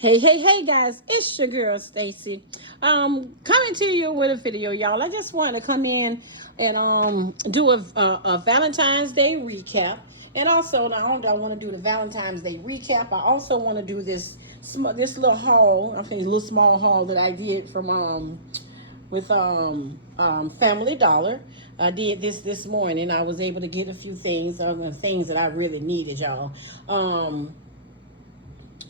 Hey guys, it's your girl Stacy. Coming to you with a video, y'all. I just want to come in and do a Valentine's Day recap. And also, not only do I want to do the Valentine's Day recap, I also want to do this little haul, I think a little small haul that I did from with Family Dollar. I did this morning. I was able to get a few things, things that I really needed, y'all.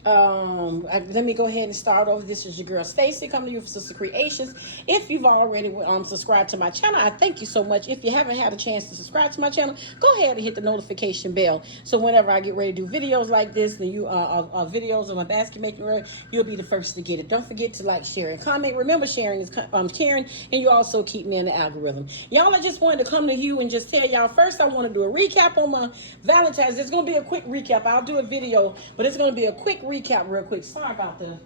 Let me go ahead and start over. This is your girl Stacy coming to you for Sister Creations. If you've already subscribed to my channel, I thank you so much. If you haven't had a chance to subscribe to my channel, go ahead and hit the notification bell, so whenever I get ready to do videos like this, and videos of my basket making, you'll be the first to get it. Don't forget to like, share, and comment. Remember, sharing is caring, and you also keep me in the algorithm. Y'all, I just wanted to come to you and just tell y'all, first I want to do a recap on my Valentine's. It's going to be a quick recap. I'll do a video, but it's going to be a quick recap real quick. Sorry about the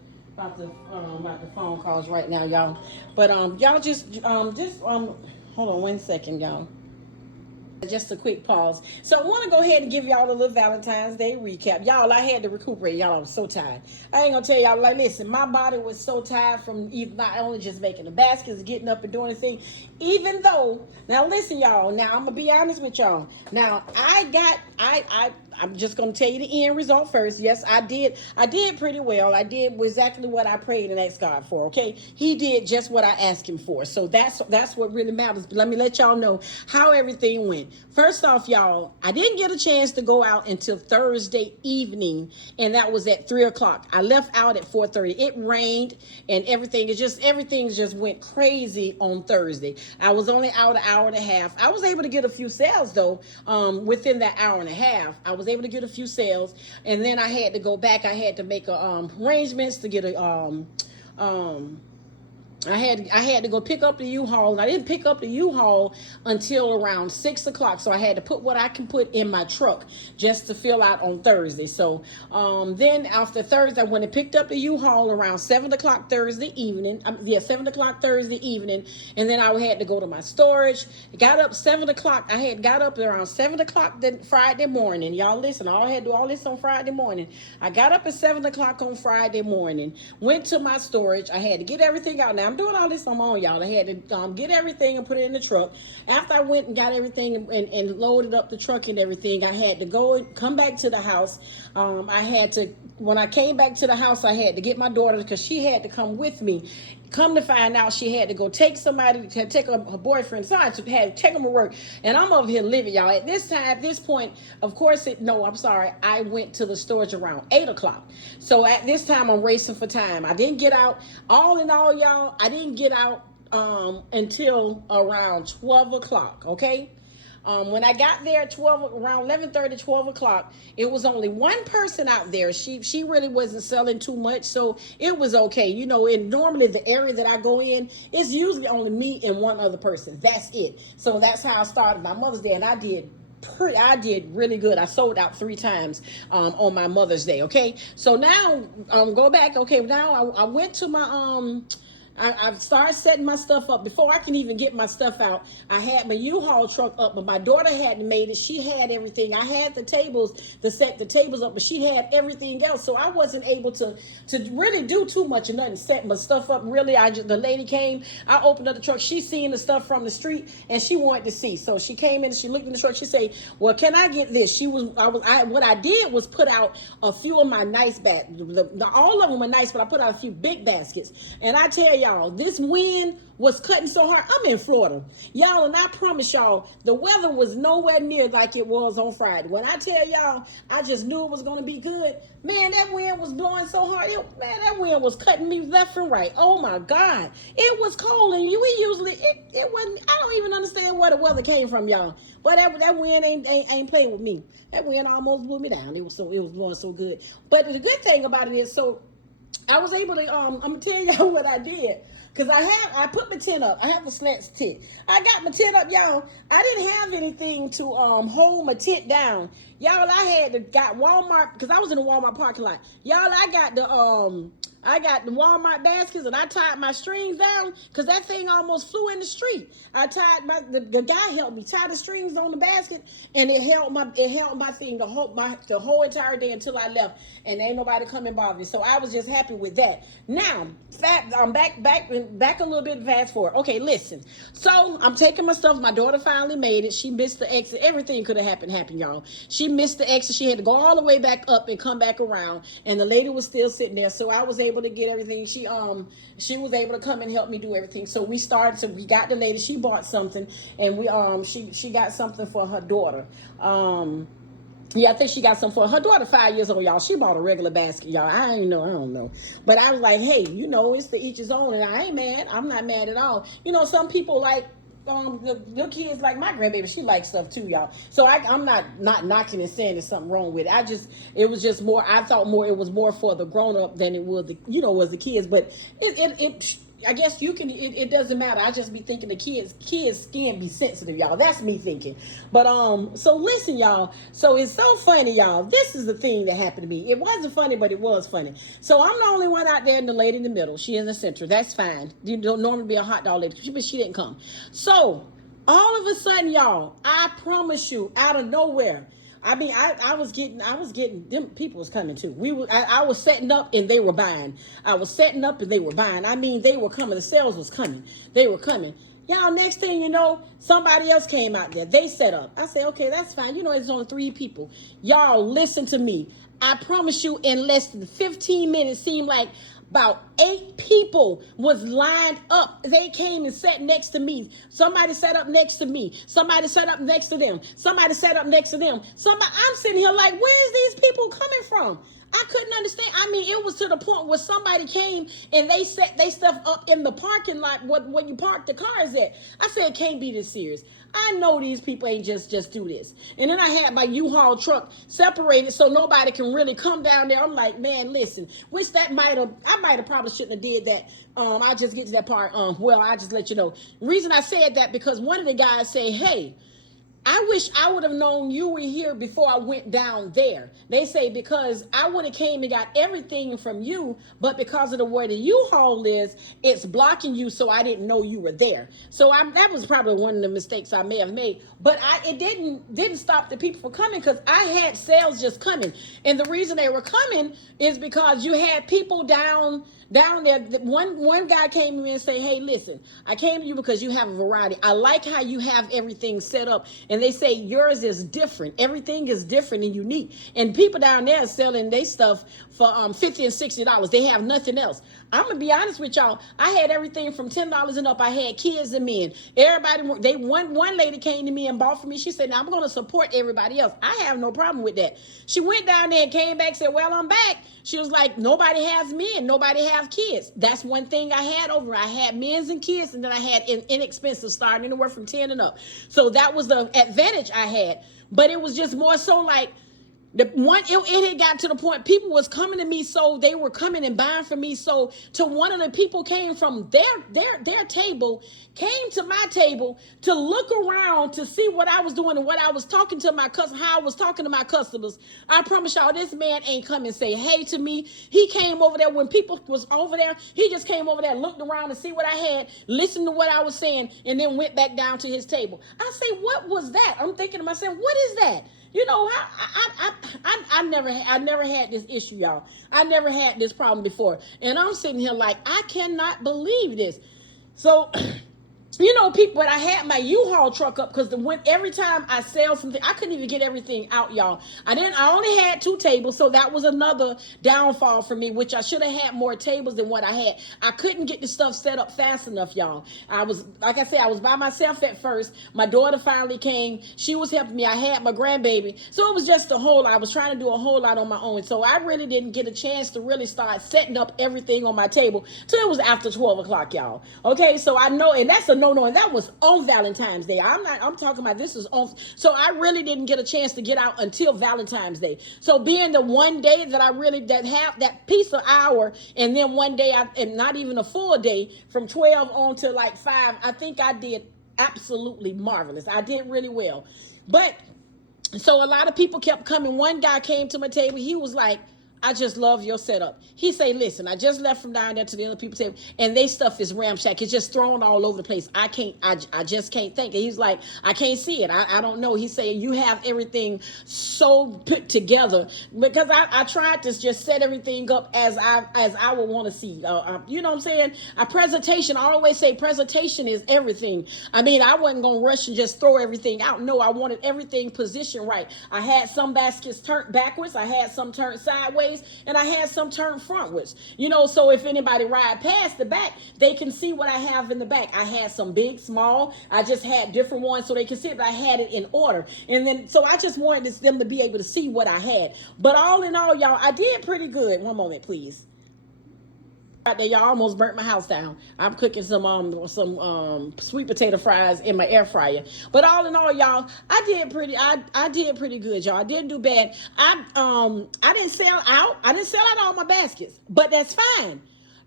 phone calls right now, y'all. But y'all just hold on one second, y'all. Just a quick pause. So I want to go ahead and give y'all a little Valentine's Day recap. Y'all, I had to recuperate. Y'all, I was so tired. I ain't gonna tell y'all, like, listen, my body was so tired from not only just making the baskets, getting up and doing the thing, even though, now listen, y'all, now I'm gonna be honest with y'all. Now, I'm just gonna tell you the end result first. Yes, I did pretty well. I did exactly what I prayed and asked God for, okay? He did just what I asked him for. So that's what really matters. But let me let y'all know how everything went. First off, y'all, I didn't get a chance to go out until Thursday evening, and that was at 3:00. I left out at 4:30. It rained and everything just went crazy on Thursday. I was only out an hour and a half. I was able to get a few sales though. Within that hour and a half, I was able to get a few sales, and then I had to go back. I had to make arrangements to get I had to go pick up the U-Haul, and I didn't pick up the U-Haul until around 6:00. So I had to put what I can put in my truck just to fill out on Thursday. So then after Thursday, when I picked up the U-Haul around 7:00 Thursday evening, 7:00 Thursday evening, and then I had to go to my storage. Got up 7:00. I had got up around 7:00 then Friday morning. Y'all listen, I had to do all this on Friday morning. I got up at 7:00 on Friday morning, went to my storage. I had to get everything out. Now I'm doing all this on my own, y'all. I had to get everything and put it in the truck. After I went and got everything and loaded up the truck and everything, I had to go and come back to the house. When I came back to the house, I had to get my daughter because she had to come with me. Come to find out, she had to go take somebody, to take her boyfriend, so I had to take him to work. And I'm over here living, y'all. At this point, of course, I went to the storage around 8:00. So at this time, I'm racing for time. I didn't get out. All in all, y'all, I didn't get out until around 12:00, okay? When I got there at around 11:30, 12:00, it was only one person out there. She really wasn't selling too much, so it was okay. You know, and normally the area that I go in, it's usually only me and one other person. That's it. So that's how I started my Mother's Day, and I did really good. I sold out 3 times on my Mother's Day. Okay, so now go back. Okay, now I went to my I've started setting my stuff up. Before I can even get my stuff out, I had my U-Haul truck up, but my daughter hadn't made it. She had everything. I had the tables to set the tables up, but she had everything else. So I wasn't able to really do too much and nothing, set my stuff up. Really, the lady came, I opened up the truck. She seen the stuff from the street and she wanted to see. So she came in and she looked in the truck. She said, well, can I get this? What I did was put out a few of my nice baskets. All of them were nice, but I put out a few big baskets. And I tell y'all, this wind was cutting so hard. I'm in Florida, y'all, and I promise y'all, the weather was nowhere near like it was on Friday. When I tell y'all, I just knew it was going to be good. Man, that wind was blowing so hard. That wind was cutting me left and right. Oh my God, it was cold, and it wasn't. I don't even understand where the weather came from, y'all. But that wind ain't playing with me. That wind almost blew me down. It was blowing so good. But the good thing about it is, so I was able to, I'm gonna tell y'all what I did. Cause I put my tent up. I have a slants tent. I got my tent up, y'all. I didn't have anything to hold my tent down. Y'all, I got Walmart, because I was in the Walmart parking lot. Y'all, I got the I got the Walmart baskets and I tied my strings down because that thing almost flew in the street. I tied the guy helped me tie the strings on the basket, and it held my thing the whole entire day until I left, and ain't nobody come and bother me. So I was just happy with that. Now, I'm back a little bit fast forward. Okay, listen. So I'm taking my stuff. My daughter finally made it. She missed the exit. Everything could have happened, y'all. She missed the exit. She had to go all the way back up and come back around, and the lady was still sitting there. So I was able to get everything. She was able to come and help me do everything. So we started. So we got the lady. She bought something, and she got something for her daughter. Yeah, I think she got some for her daughter, 5 years old, y'all. She bought a regular basket, y'all. I don't know. But I was like, hey, it's to each his own, and I ain't mad. I'm not mad at all. Some people like the kids, like my grandbaby, she likes stuff too, y'all. So I'm not knocking and saying there's something wrong with it. It was just more. I thought more it was more for the grown up than it was was the kids. But it I guess you can. It doesn't matter. I just be thinking the kids skin be sensitive, y'all. That's me thinking. But so listen, y'all. So it's so funny, y'all. This is the thing that happened to me. It wasn't funny, but it was funny. So I'm the only one out there, and the lady in the middle. She in the center. That's fine. You don't normally be a hot dog lady, but she didn't come. So all of a sudden, y'all, I promise you, out of nowhere. I mean, I was getting them people was coming too. I was setting up and they were buying. I was setting up and they were buying. I mean, they were coming. The sales was coming. They were coming. Y'all, next thing you know, somebody else came out there. They set up. I said, okay, that's fine. It's only 3 people. Y'all, listen to me. I promise you, in less than 15 minutes, seemed like about 8 people was lined up. They came and sat next to me. Somebody sat up next to me. Somebody sat up next to them. Somebody sat up next to them. I'm sitting here like, where's these people coming from? I couldn't understand. I mean, it was to the point where somebody came and they set they stuff up in the parking lot where you park the cars at. I said, it can't be this serious. I know these people ain't just do this. And then I had my U-Haul truck separated so nobody can really come down there. I'm like, man, listen, which I might have probably shouldn't have did that. I just get to that part. Well, I just let you know. Reason I said that because one of the guys say, hey, I wish I would have known you were here before I went down there. They say because I would have came and got everything from you, but because of the way the U-Haul is, it's blocking you, so I didn't know you were there. So that was probably one of the mistakes I may have made. But it didn't stop the people from coming because I had sales just coming, and the reason they were coming is because you had people down there. One guy came to me and say, hey, listen, I came to you because you have a variety. I like how you have everything set up. And they say yours is different. Everything is different and unique. And people down there are selling their stuff for $50 and $60. They have nothing else. I'm going to be honest with y'all. I had everything from $10 and up. I had kids and men. Everybody, one lady came to me and bought for me. She said, now I'm going to support everybody else. I have no problem with that. She went down there and came back and said, well, I'm back. She was like, nobody has men. Nobody have kids. That's one thing I had over. I had men's and kids, and then I had inexpensive, starting anywhere from 10 and up. So that was the advantage I had. But it was just more so like, it had got to the point people was coming to me, so they were coming and buying from me. So to one of the people came from their table, came to my table to look around to see what I was doing and what I was talking to my how I was talking to my customers. I promise y'all, this man ain't come and say hey to me. He came over there when people was over there. He just came over there, looked around to see what I had, listened to what I was saying, and then went back down to his table. I say, what was that? I'm thinking to myself, what is that? I never had this issue, y'all. I never had this problem before. And I'm sitting here like, I cannot believe this. So people, but I had my U-Haul truck up because every time I sell something, I couldn't even get everything out, y'all. I only had 2 tables, so that was another downfall for me, which I should have had more tables than what I had. I couldn't get the stuff set up fast enough, y'all. Like I said, I was by myself at first. My daughter finally came. She was helping me. I had my grandbaby. So it was just I was trying to do a whole lot on my own. So I really didn't get a chance to really start setting up everything on my table till it was after 12 o'clock, y'all. Okay, so I know, and that's a no, and that was on Valentine's Day. I'm talking about this is on. So I really didn't get a chance to get out until Valentine's Day. So being the one day that I really have that piece of hour, and then one day and not even a full day from 12 on to like 5, I think I did absolutely marvelous. I did really well. But so a lot of people kept coming. One guy came to my table. He was like, I just love your setup. He say, listen, I just left from down there to the other people's table, and they stuff is ramshack. It's just thrown all over the place. I just can't think. And he's like, I can't see it. I don't know. He say, you have everything so put together, because I tried to just set everything up as I would want to see. You know what I'm saying? A presentation, I always say presentation is everything. I mean, I wasn't going to rush and just throw everything out. No, I wanted everything positioned right. I had some baskets turned backwards. I had some turned sideways, and I had some turned frontwards. You know, so if anybody ride past the back, they can see what I have in the back. I had some big, small. I just had different ones so they can see it, but I had it in order. And then, so I just wanted them to be able to see what I had. But all in all, y'all, I did pretty good. One moment, please. Out there, y'all, almost burnt my house down. I'm cooking some sweet potato fries in my air fryer. But all in all, y'all, I did pretty good, y'all. I didn't do bad. I didn't sell out. I didn't sell out all my baskets, but that's fine.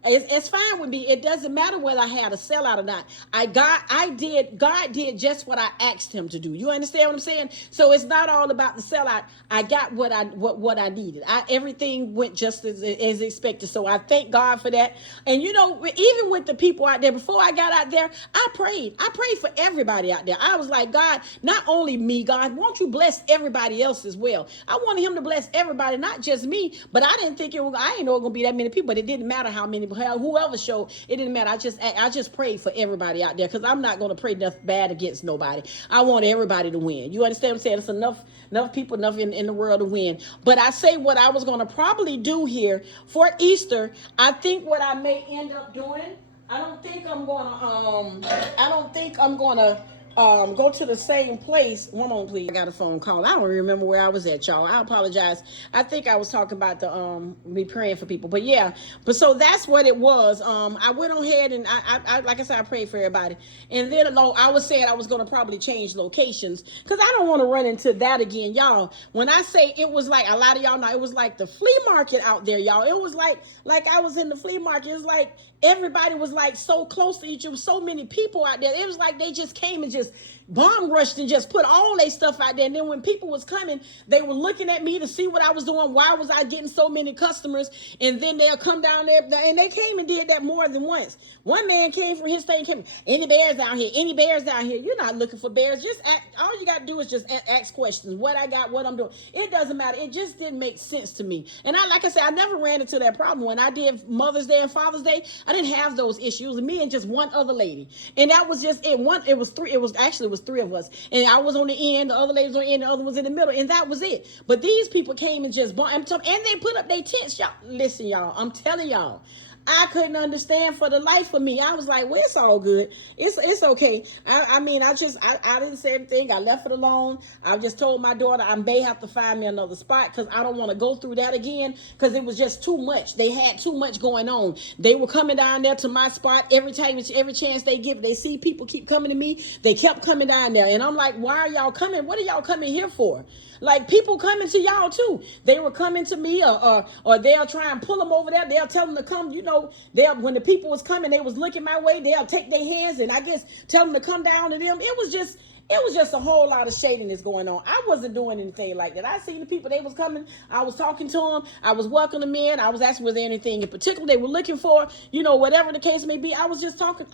It's fine with me. It doesn't matter whether I had a sellout or not. God did just what I asked him to do. You understand what I'm saying? So it's not all about the sellout. I got what I needed. Everything went just as expected. So I thank God for that. And you know, even with the people out there, before I got out there, I prayed. I prayed for everybody out there. I was like, God, not only me, God, won't you bless everybody else as well? I wanted him to bless everybody, not just me. But I didn't think I didn't know it was gonna be that many people. But it didn't matter how many. Whoever showed, it didn't matter. I just prayed for everybody out there, because I'm not going to pray nothing bad against nobody. I want everybody to win. You understand what I'm saying? It's enough people, enough in the world to win. But I say what I was going to probably do here for Easter. I think what I may end up doing, I don't think I'm going to go to the same place. One moment, please. I got a phone call. I don't remember where I was at, y'all. I apologize. I think I was talking about the me praying for people. But yeah, but so that's what it was. I went on ahead and I like I said, I prayed for everybody. And then I was saying I was gonna probably change locations, because I don't want to run into that again, y'all. When I say it was like, a lot of y'all know, it was like the flea market out there, y'all. It was like I was in the flea market. It was like everybody was like so close to each other, so many people out there. It was like they just came and just bomb rushed and just put all their stuff out there. And then when people was coming, they were looking at me to see what I was doing. Why was I getting so many customers? And then they'll come down there, and they came and did that more than once. One man came from his thing, any bears out here? Any bears out here? You're not looking for bears. Just all you got to do is just ask questions. What I got, what I'm doing. It doesn't matter. It just didn't make sense to me. And like I said, I never ran into that problem. When I did Mother's Day and Father's Day, I didn't have those issues. Me and just one other lady. And that was just it. It was three of us. And I was on the end, the other lady was on the end, the other was in the middle, and that was it. But these people came and just bought, and they put up their tents, y'all. Listen, y'all, I'm telling y'all, I couldn't understand for the life of me. I was like, well, it's all good. It's okay. I mean, I didn't say anything. I left it alone. I just told my daughter I may have to find me another spot, because I don't want to go through that again, because it was just too much. They had too much going on. They were coming down there to my spot every chance they give. They see people keep coming to me. They kept coming down there. And I'm like, why are y'all coming? What are y'all coming here for? Like, people coming to y'all too. They were coming to me, or they'll try and pull them over there. They'll tell them to come. You know, when the people was coming, they was looking my way. They'll take their hands and I guess tell them to come down to them. It was just a whole lot of shadiness going on. I wasn't doing anything like that. I seen the people, they was coming. I was talking to them. I was welcoming them in. I was asking, was there anything in particular they were looking for? You know, whatever the case may be. I was just talking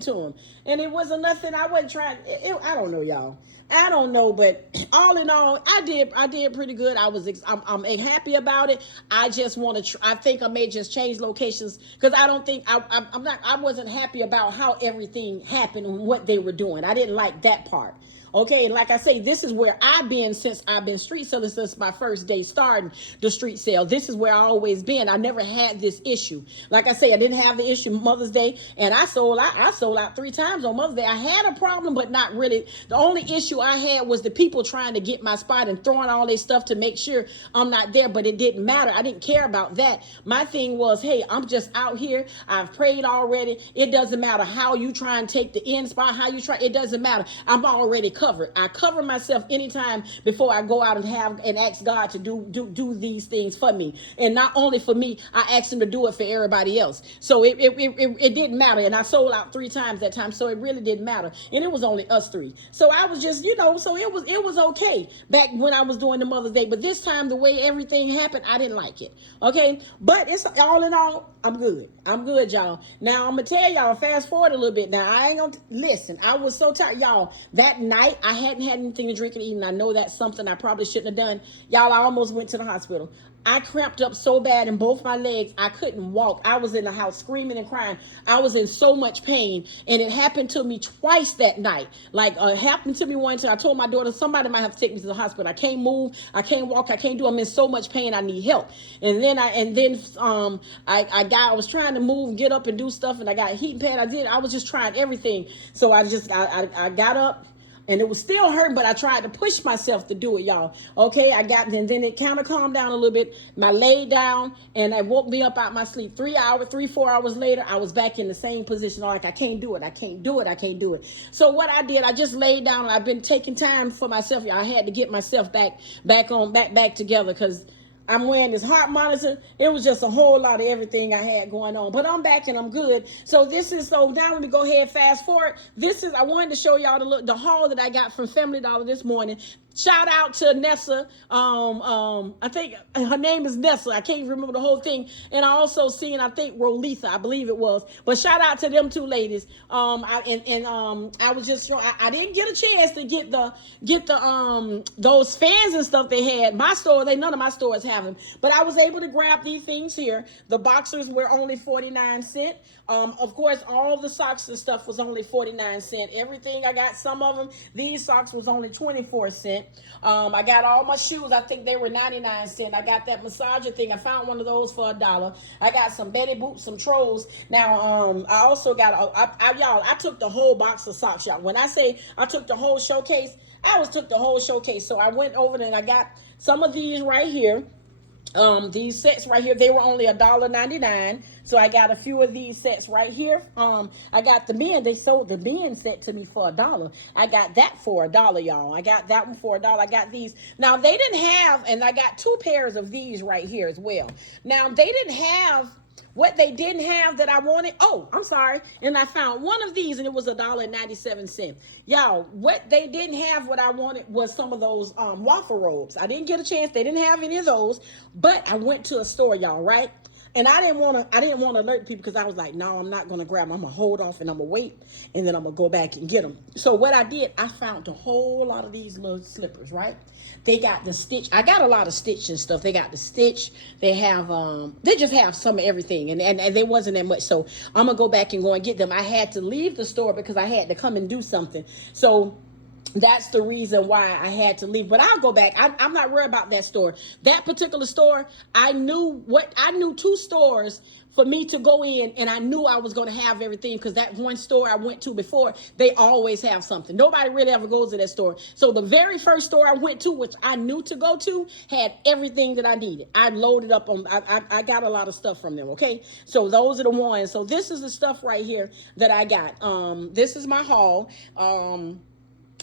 to them, and it wasn't nothing. I wasn't trying. I don't know, y'all. I don't know, but all in all, I did pretty good. I'm happy about it. I just want to. I think I may just change locations, because I don't think I wasn't happy about how everything happened and what they were doing. I didn't like that part. Okay, like I say, this is where I've been since I've been street selling, since my first day starting the street sale. This is where I always been. I never had this issue. Like I say, I didn't have the issue Mother's Day, and I sold out 3 times on Mother's Day. I had a problem, but not really. The only issue I had was the people trying to get my spot and throwing all their stuff to make sure I'm not there, but it didn't matter. I didn't care about that. My thing was, hey, I'm just out here. I've prayed already. It doesn't matter how you try and take the end spot, how you try. It doesn't matter. I'm already covered. I cover myself anytime before I go out and ask God to do these things for me. And not only for me, I asked him to do it for everybody else. So it didn't matter. And I sold out 3 times that time. So it really didn't matter. And it was only us 3. So I was just, so it was okay back when I was doing the Mother's Day. But this time, the way everything happened, I didn't like it. Okay. But it's all in all, I'm good. I'm good, y'all. Now I'm gonna tell y'all, fast forward a little bit. Now I ain't gonna listen. I was so tired, y'all. That night I hadn't had anything to drink and eat, and I know that's something I probably shouldn't have done. Y'all, I almost went to the hospital. I cramped up so bad in both my legs, I couldn't walk. I was in the house screaming and crying. I was in so much pain, and it happened to me twice that night. Like, it happened to me one time. I told my daughter, somebody might have to take me to the hospital. I can't move, I can't walk, I can't do. I'm in so much pain, I need help. And then I was trying to move, get up, and do stuff, and I got a heating pad. I was just trying everything. So I got up. And it was still hurting, but I tried to push myself to do it, y'all. Okay, and then it kind of calmed down a little bit. And I laid down, and it woke me up out my sleep. 4 hours later, I was back in the same position. Like, I can't do it, I can't do it, I can't do it. So what I did, I just laid down, and I've been taking time for myself. Y'all. I had to get myself back together, because I'm wearing this heart monitor. It was just a whole lot of everything I had going on. But I'm back and I'm good. So now let me go ahead, fast forward. I wanted to show y'all the haul that I got from Family Dollar this morning. Shout out to Nessa. I think her name is Nessa. I can't remember the whole thing. And I also seen, I think, Rolitha, I believe it was. But shout out to them 2 ladies. I was just showing, I didn't get a chance to get those fans and stuff they had. My store, none of my stores have them. But I was able to grab these things here. The boxers were only 49 cents. Of course, all the socks and stuff was only 49 cents. Everything I got, some of them, these socks was only 24 cents. I got all my shoes. I think they were 99 cents. I got that massager thing. I found one of those for $1. I got some Betty boots, some trolls. Now, I also got, y'all, I took the whole box of socks, y'all. When I say I took the whole showcase, took the whole showcase. So I went over there and I got some of these right here. These sets right here, they were only $1.99. So I got a few of these sets right here. I got the men. They sold the men set to me for $1. I got that for $1, y'all. I got that one for $1. I got these. Now they didn't have, and I got 2 pairs of these right here as well. Now they didn't have. What they didn't have that I wanted, I'm sorry, and I found one of these, and it was $1.97. Y'all, what they didn't have, what I wanted, was some of those waffle robes. I didn't get a chance. They didn't have any of those, but I went to a store, y'all, right? And I didn't want to alert people, because I was like, no, I'm not going to grab them. I'm going to hold off and I'm going to wait, and then I'm going to go back and get them. So what I did, I found a whole lot of these little slippers, right? They got the stitch. I got a lot of stitch and stuff. They got the stitch. They have, they just have some of everything. And they wasn't that much. So I'm going to go back and go and get them. I had to leave the store because I had to come and do something. So that's the reason why I had to leave. But I'll go back. I'm not worried about that store. That particular store, I knew 2 stores for me to go in, and I knew I was going to have everything, because that one store I went to before, they always have something. Nobody really ever goes to that store. So the very first store I went to, which I knew to go to, had everything that I needed. I loaded up on, I got a lot of stuff from them, okay? So those are the ones. So this is the stuff right here that I got. This is my haul. And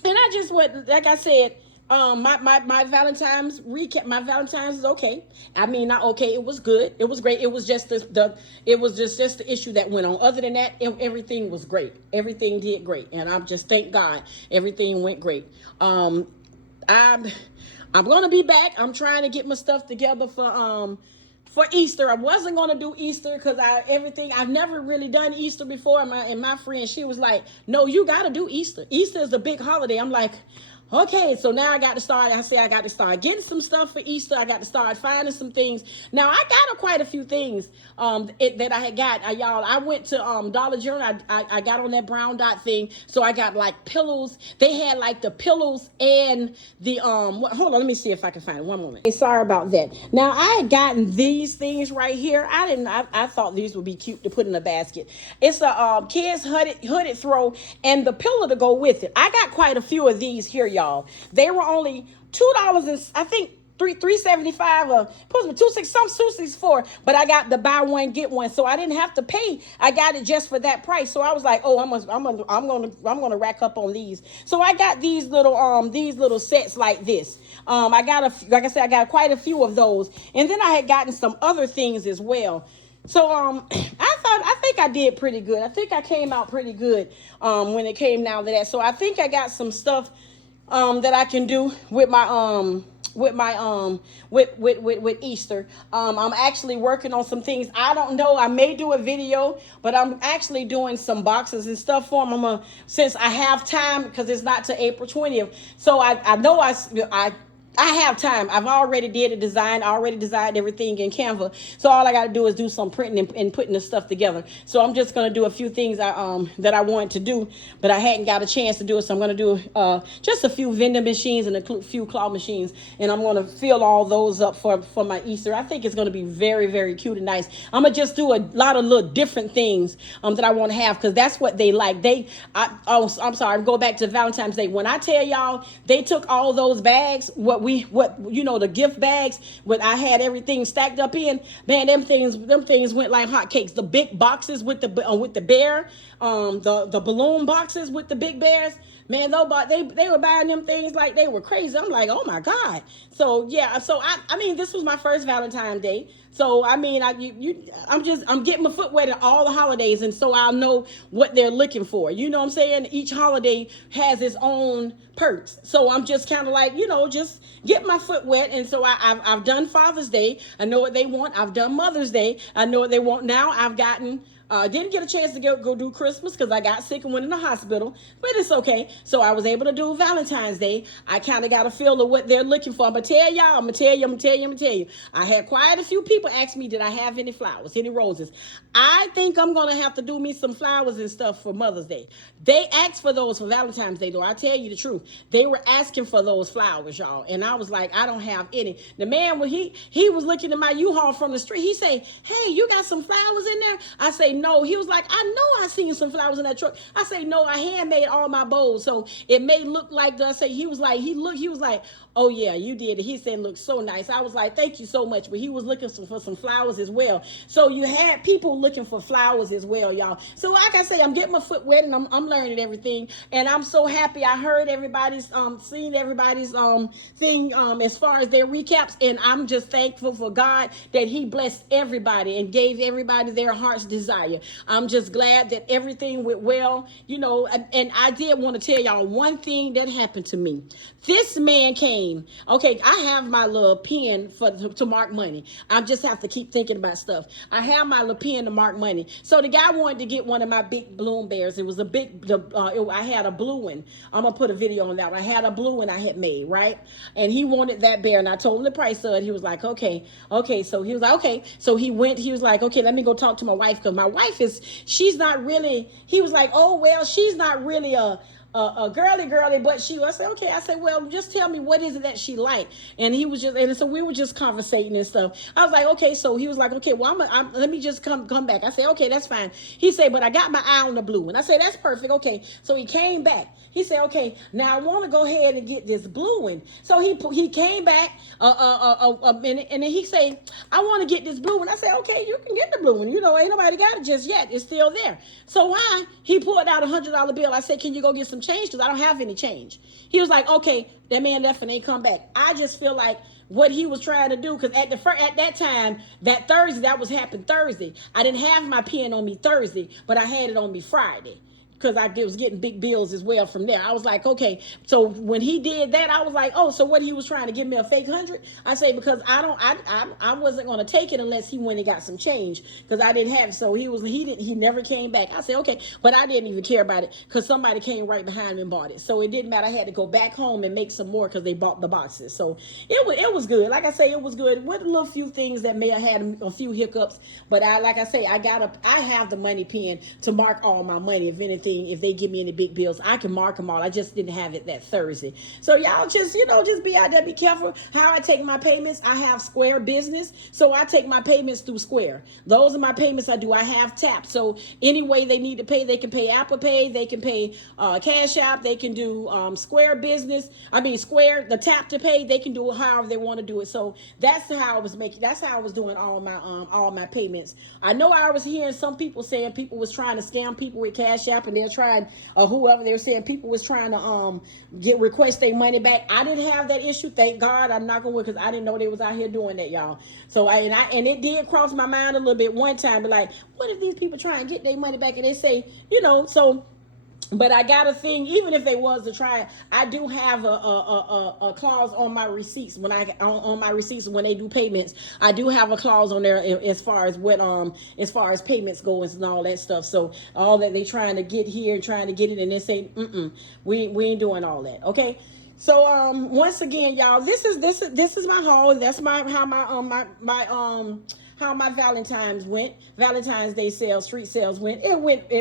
I just went, like I said, my Valentine's recap. My Valentine's is okay. I mean, not okay. It was good. It was great. It was just it was just the issue that went on. Other than that, everything was great. Everything did great, and I'm just, thank God, everything went great. I'm gonna be back. I'm trying to get my stuff together for Easter. I wasn't gonna do Easter because I've never really done Easter before. And my friend, she was like, "No, you got to do Easter. Easter is a big holiday." I'm like, okay, so now I got to start getting some stuff for Easter. I got to start finding some things. Now I got quite a few things that I had got. Y'all, I went to Dollar General. I got on that brown dot thing, so I got like pillows. They had like the pillows and the hold on, let me see if I can find it. One moment. Hey, sorry about that. Now I had gotten these things right here. I thought these would be cute to put in a basket. It's a kids hooded throw and the pillow to go with it. I got quite a few of these here, y'all. They were only $2, and I think 375 or supposed to be 26 some 264, but I got the buy one get one, so I didn't have to pay. I got it just for that price. So I was like, oh, I'm gonna rack up on these. So I got these little sets like this. I got like I said, I got quite a few of those, and then I had gotten some other things as well. So I think I did pretty good. I think I came out pretty good when it came down to that. So I think I got some stuff that I can do with my with Easter. I'm actually working on some things. I don't know. I may do a video, but I'm actually doing some boxes and stuff for them. Since I have time, because it's not till April 20th. So I know I have time. I've already did a design, already designed everything in Canva. So all I got to do is do some printing and putting the stuff together. So I'm just going to do a few things that I wanted to do, but I hadn't got a chance to do it. So I'm going to do just a few vending machines and a few claw machines. And I'm going to fill all those up for my Easter. I think it's going to be very, very cute and nice. I'm going to just do a lot of little different things that I want to have, because that's what they like. I'm sorry, go back to Valentine's Day. When I tell y'all, they took all those bags, the gift bags, what I had everything stacked up in, man, them things went like hotcakes. The big boxes with the bear, the balloon boxes with the big bears, man, they were buying them things like they were crazy. I'm like, oh my God. So yeah, so I mean, this was my first Valentine's Day. So I mean, I'm getting my foot wet at all the holidays, and so I'll know what they're looking for. You know what I'm saying? Each holiday has its own perks. So I'm just kind of like, just get my foot wet. And so I've done Father's Day. I know what they want. I've done Mother's Day. I know what they want. Now I've gotten. Didn't get a chance to go do Christmas because I got sick and went in the hospital, but it's okay. So I was able to do Valentine's Day. I kind of got a feel of what they're looking for. I'm going to tell you. I had quite a few people ask me, did I have any flowers, any roses? I think I'm going to have to do me some flowers and stuff for Mother's Day. They asked for those for Valentine's Day, though. I tell you the truth. They were asking for those flowers, y'all. And I was like, I don't have any. The man, when he was looking at my U-Haul from the street, he said, hey, you got some flowers in there? I say, no. He was like, I know I seen some flowers in that truck. I say, no, I handmade all my bowls. So it may look like, I say, he was like, oh yeah, you did it. He said, look so nice. I was like, thank you so much. But he was looking for some flowers as well. So you had people looking for flowers as well, y'all. So like I say, I'm getting my foot wet and I'm learning everything. And I'm so happy. I heard everybody's, seen everybody's thing as far as their recaps. And I'm just thankful for God that he blessed everybody and gave everybody their heart's desire. I'm just glad that everything went well, and I did want to tell y'all one thing that happened to me. This man came. Okay, I have my little pen to mark money. I just have to keep thinking about stuff. I have my little pen to mark money. So the guy wanted to get one of my big balloon bears. It was I had a blue one. I'm going to put a video on that one. I had a blue one I had made, right? And he wanted that bear, and I told him the price of it. He was like, okay. So he was like, okay. So he was like, okay, let me go talk to my wife, because my wife she's not really, he was like, oh, well, she's not really a girly, but I said, okay. I said, well, just tell me, what is it that she like? And he was and so we were just conversating and stuff. I was like, okay. So he was like, okay, well, let me just come back. I said, okay, that's fine. He said, but I got my eye on the blue. And I said, that's perfect. Okay. So he came back. He said, okay, now I want to go ahead and get this blue one. So he came back a minute, and then he said, I want to get this blue one. I said, okay, you can get the blue one. Ain't nobody got it just yet. It's still there. So why? He pulled out $100 bill. I said, can you go get some change? Because I don't have any change. He was like, okay. That man left and ain't come back. I just feel like what he was trying to do, because at that time, that Thursday, that was happened Thursday. I didn't have my pen on me Thursday, but I had it on me Friday, because I was getting big bills as well from there. I was like, okay. So when he did that, I was like, oh, so what, he was trying to give me a fake 100? I say, because I wasn't going to take it unless he went and got some change, because I didn't have it. So he never came back. I said, okay, but I didn't even care about it, because somebody came right behind me and bought it. So it didn't matter. I had to go back home and make some more, because they bought the boxes. So it was good. Like I say, it was good with a little few things that may have had a few hiccups, but I have the money pen to mark all my money if anything anything, if they give me any big bills, I can mark them all. I just didn't have it that Thursday. So y'all just, just be out there, be careful how I take my payments. I have Square Business, so I take my payments through Square. Those are my payments I do. I have Tap, so any way they need to pay, they can pay Apple Pay, they can pay Cash App, they can do Square Business. Square, the Tap to pay, they can do it however they want to do it. So that's how I was making. That's how I was doing all my payments. I know I was hearing some people saying people was trying to scam people with Cash App, and they're trying, whoever, they were saying people was trying to request their money back. I didn't have that issue, thank God. I'm not gonna, because I didn't know they was out here doing that, y'all. So and it did cross my mind a little bit one time, but like, what if these people try and get their money back, and they say, so. But I got a thing, even if they was to try it, I do have a clause on my receipts on my receipts when they do payments. I do have a clause on there as far as as far as payments goes and all that stuff. So all that they trying to get here and trying to get it, and they say, we ain't doing all that. Okay. So once again, y'all, this is my haul. That's how my Valentines Day sales, street sales went. It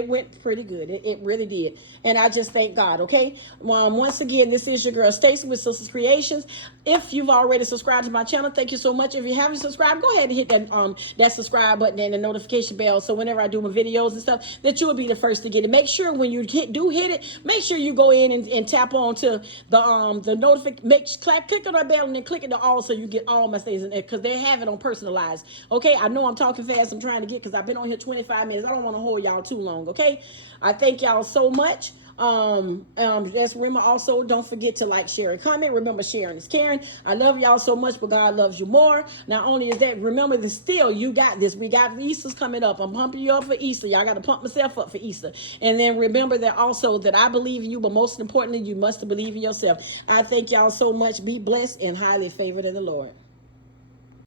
went pretty good. It really did. And I just thank God. Okay. Once again, this is your girl Stacy with Sisters Creations. If you've already subscribed to my channel, thank you so much. If you haven't subscribed, go ahead and hit that subscribe button and the notification bell, so whenever I do my videos and stuff, that you will be the first to get it. Make sure when you hit it, make sure you go in and tap on to the notification, click on that bell and then click it to all, so you get all my things in there, because they have it on personalized. Okay, I know I'm talking fast. I'm trying to get, because I've been on here 25 minutes. I don't want to hold y'all too long. Okay, I thank y'all so much. Just remember, also don't forget to like, share, and comment. Remember, sharing is caring. I love y'all so much, but God loves you more. Not only is that, remember that still you got this. We got Easter's coming up. I'm pumping you up for Easter. Y'all got to pump myself up for Easter. And then remember that also that I believe in you, but most importantly, you must believe in yourself. I thank y'all so much. Be blessed and highly favored in the Lord.